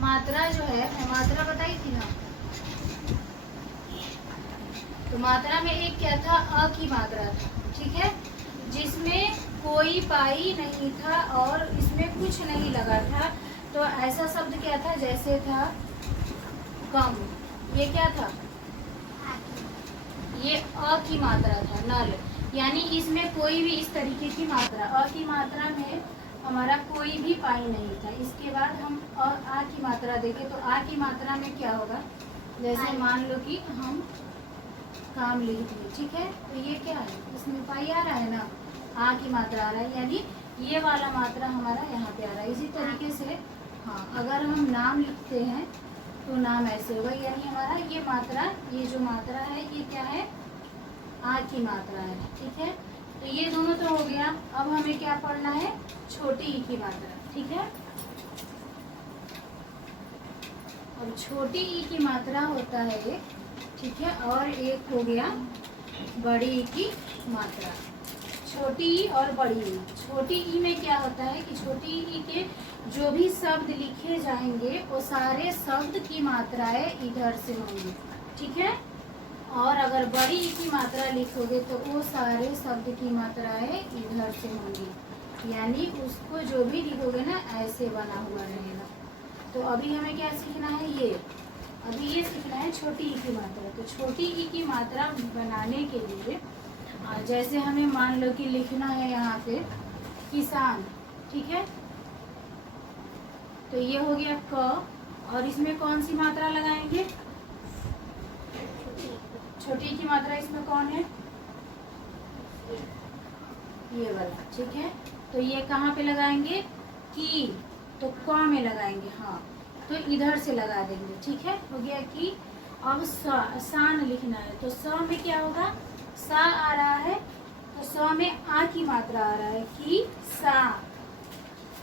मात्रा जो है, मैं मात्रा बताई थी ना, तो मात्रा में एक क्या था, अ की मात्रा था, ठीक है, जिसमें कोई पाई नहीं था और इसमें कुछ नहीं लगा था। तो ऐसा शब्द क्या था, जैसे था कम, ये क्या था, ये अ की मात्रा था, नल, यानी इसमें कोई भी इस तरीके की मात्रा, अ की मात्रा में हमारा कोई भी पाई नहीं था। इसके बाद हम आ की मात्रा देखें तो आ की मात्रा में क्या होगा, जैसे मान लो कि हम काम लिख दिए, ठीक है, तो ये क्या है, इसमें पाई आ रहा है ना, आ की मात्रा आ रहा है, यानी ये वाला मात्रा हमारा यहाँ पे आ रहा है। इसी तरीके से हाँ, अगर हम नाम लिखते हैं तो नाम ऐसे होगा, यानी हमारा ये मात्रा, ये जो मात्रा है ये क्या है, आ की मात्रा है, ठीक है। तो ये दोनों तो हो गया। अब हमें क्या पढ़ना है, छोटी ई की मात्रा, ठीक है। और छोटी ई की मात्रा होता है एक, ठीक है, और एक हो गया बड़ी ई की मात्रा। छोटी ई और बड़ी ई, छोटी ई में क्या होता है कि छोटी ई के जो भी शब्द लिखे जाएंगे वो सारे शब्द की मात्राएं इधर से होंगी, ठीक है। और अगर बड़ी ई की मात्रा लिखोगे तो वो सारे शब्द की मात्राएं इधर से होंगी, यानी उसको जो भी लिखोगे ना ऐसे बना हुआ रहेगा। तो अभी हमें क्या सीखना है, ये अभी ये सीखना है छोटी ई की मात्रा। तो छोटी ई की मात्रा बनाने के लिए जैसे हमें मान लो कि लिखना है यहाँ पे किसान, ठीक है, तो ये हो गया क, और इसमें कौन सी मात्रा लगाएंगे, छोटी की मात्रा इसमें कौन है, ये वाला, ठीक है। तो ये कहाँ पे लगाएंगे, की, तो क में लगाएंगे, हाँ, तो इधर से लगा देंगे, ठीक है, हो गया की। अब सान लिखना है, तो स में क्या होगा, सा आ रहा है, तो स में आ की मात्रा आ रहा है, की सा।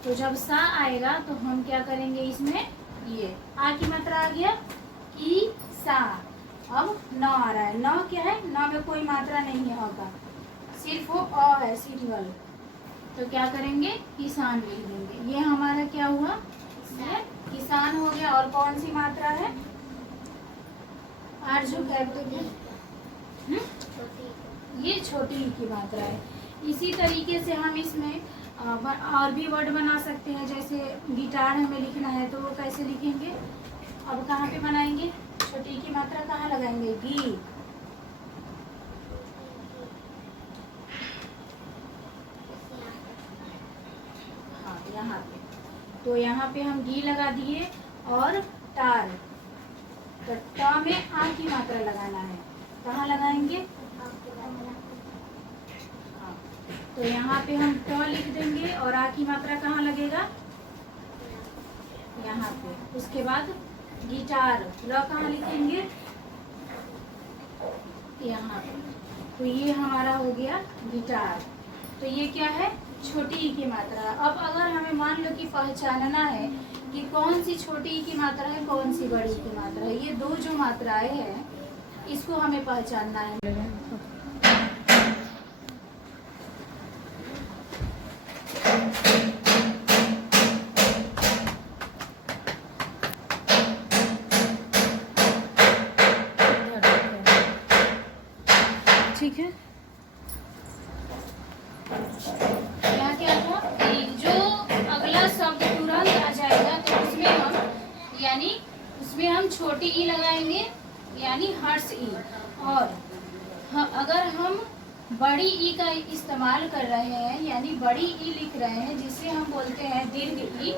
तो जब सा आएगा तो हम क्या करेंगे, इसमें ये आ की मात्रा आ गया, की सा। अब न आ रहा है, न क्या है, न में कोई मात्रा नहीं है अ का, सिर्फ वो अ है सीरियल। तो क्या करेंगे, किसान लिख देंगे। ये हमारा क्या हुआ, किसान हो गया। और कौन सी मात्रा है, आरजू कैपिटल, ये छोटी ई की मात्रा है। इसी तरीके से हम इसमें और भी वर्ड बना सकते हैं, जैसे गिटार हमें लिखना है तो वो कैसे लिखेंगे, अब कहाँ पे बनाएंगे, छोटी ई की मात्रा कहाँ लगाएंगे, गी, हाँ यहाँ पे, तो यहाँ पे हम गी लगा दिए। और टार, तो ट में आ की मात्रा लगाना है, कहाँ लगाएंगे, हाँ, तो यहाँ पे हम ट लिख देंगे और आ की मात्रा कहाँ लगेगा, यहाँ पे। उसके बाद गिटार, ल कहाँ लिखेंगे, यहाँ पे। तो ये हमारा हो गया गिटार। तो ये क्या है, छोटी ई की मात्रा। अब अगर हमें मान लो कि पहचानना है कि कौन सी छोटी ई की मात्रा है, कौन सी बड़ी ई की मात्रा है, ये दो जो मात्राएं हैं इसको हमें पहचानना है। ठीक है, यहाँ क्या था कि जो अगला शब्द तुरंत आ जाएगा तो उसमें हम, यानी उसमें हम छोटी ई लगाएंगे, यानी हर्ष ई। और अगर हम बड़ी ई का इस्तेमाल कर रहे हैं, यानी बड़ी ई लिख रहे हैं जिसे हम बोलते हैं दीर्घ ई,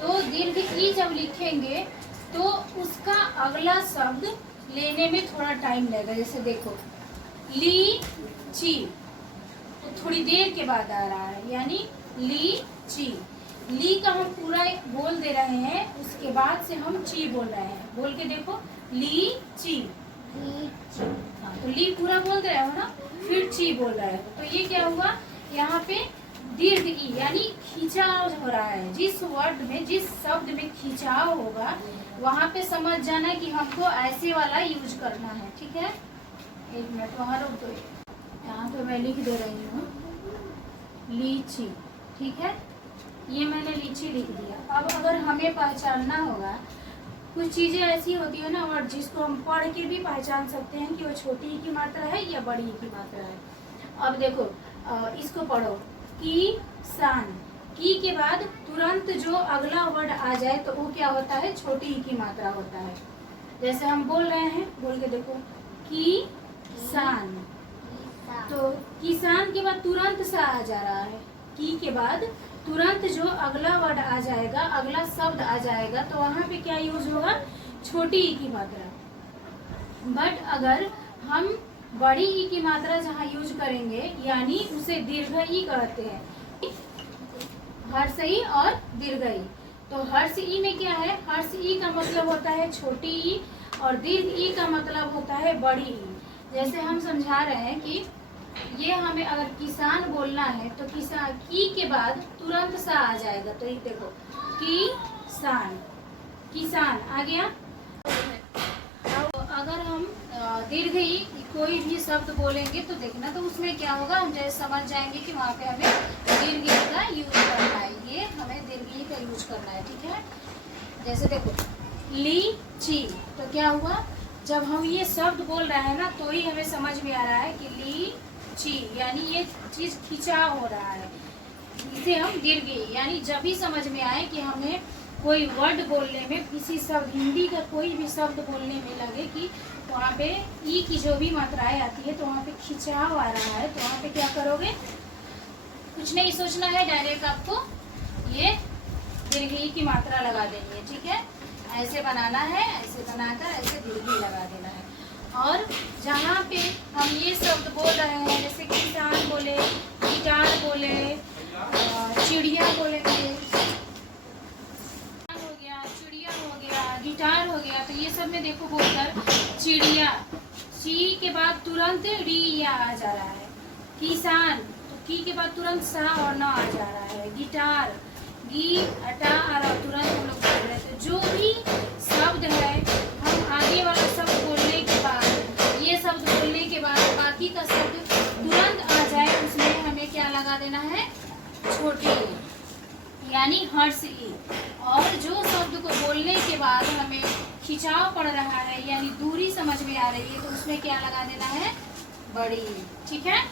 तो दीर्घ ई जब लिखेंगे तो उसका अगला शब्द लेने में थोड़ा टाइम लगेगा। जैसे देखो ली ची, तो थोड़ी देर के बाद आ रहा है, यानी ली ची। ली का हम पूरा बोल दे रहे हैं, उसके बाद से हम ची बोल रहे हैं, बोल के देखो ली ची, हाँ, तो ली पूरा बोल रहे हो ना, फिर ची बोल रहे हो, तो ये क्या हुआ, यहाँ पे दीर्घ ई, यानी खिंचाव हो रहा है। जिस वर्ड में, जिस शब्द में खिंचाव होगा वहां पे समझ जाना कि हमको ऐसे वाला यूज करना है, ठीक है। एक मिनट वहाँ रुक दो, यहाँ पे मैं लिख दे रही हूँ लीची, ठीक है, ये मैंने लीची लिख दिया। अब अगर हमें पहचानना होगा, कुछ चीजें ऐसी होती है ना और जिसको हम पढ़ के भी पहचान सकते हैं कि वो छोटी ई की मात्रा है या बड़ी ई की मात्रा है। अब देखो इसको पढ़ो, की सान, की के बाद तुरंत जो अगला वर्ड आ जाए तो वो क्या होता है, छोटी ई की मात्रा होता है। जैसे हम बोल रहे हैं, बोल के देखो, किसान, तो किसान के बाद तुरंत सा आ जा रहा है। की के बाद तुरंत जो अगला वर्ड आ जाएगा, अगला शब्द आ जाएगा, तो वहाँ पे क्या यूज होगा, छोटी ई की मात्रा। बट अगर हम बड़ी ई की मात्रा जहाँ यूज करेंगे, यानी उसे दीर्घ ई कहते हैं, हर्ष ई और दीर्घ ई। तो हर्ष ई में क्या है, हर्ष ई का मतलब होता है छोटी ई और दीर्घ ई का मतलब होता है बड़ी ई। जैसे हम समझा रहे हैं कि ये हमें अगर किसान बोलना है तो किसान की के बाद तुरंत सा आ जाएगा। तो ये देखो, किसान, किसान आ गया। तो अगर हम दीर्घ ई कोई भी शब्द बोलेंगे तो देखना, तो उसमें क्या होगा, हम जैसे समझ जाएंगे कि वहाँ पे हमें दीर्घ ई का यूज करना है। ये हमें दीर्घ ई का यूज करना है, ठीक है। जैसे देखो, लीची, तो क्या हुआ, जब हम ये शब्द बोल रहे हैं ना तो ही हमें समझ में आ रहा है कि लीची, यानी ये चीज खिंचाव हो रहा है। इसे हम दीर्घ ई, यानी जब भी समझ में आए कि हमें कोई वर्ड बोलने में, किसी शब्द, हिंदी का कोई भी शब्द बोलने में लगे कि वहाँ पे ई की जो भी मात्राएं आती है तो वहाँ पे खिंचाव आ रहा है, तो वहाँ पे क्या करोगे, कुछ नहीं सोचना है, डायरेक्ट आपको ये दीर्घ ई की मात्रा लगा देनी है, ठीक है। ऐसे बनाना है, ऐसे बनाकर ऐसे दीर्घ ई लगा देना है। और जहाँ पे हम ये शब्द बोल रहे हैं, जैसे किसान बोले, गिटार बोले, चिड़िया बोलेंगे, हो गया, चिड़िया हो गया, गिटार हो गया, तो ये सब में देखो बोलकर चिड़िया, ची के बाद तुरंत री या आ जा रहा है। किसान, तो की के बाद तुरंत सा और ना आ जा रहा है। गिटार, गी अटा आ रहा, तुरंत हम लोग बोल रहे थे। जो भी शब्द है, हम आगे वाला शब्द बोलने के बाद, ये शब्द बोलने के बाद बाकी का शब्द तुरंत आ जाए, उसमें हमें क्या लगा देना है, छोटी ई, यानी हर्ष ई। और जो शब्द को बोलने के बाद हमें खिंचाव पड़ रहा है, यानी दूरी समझ में आ रही है, तो उसमें क्या लगा देना है, बड़ी ई, ठीक है।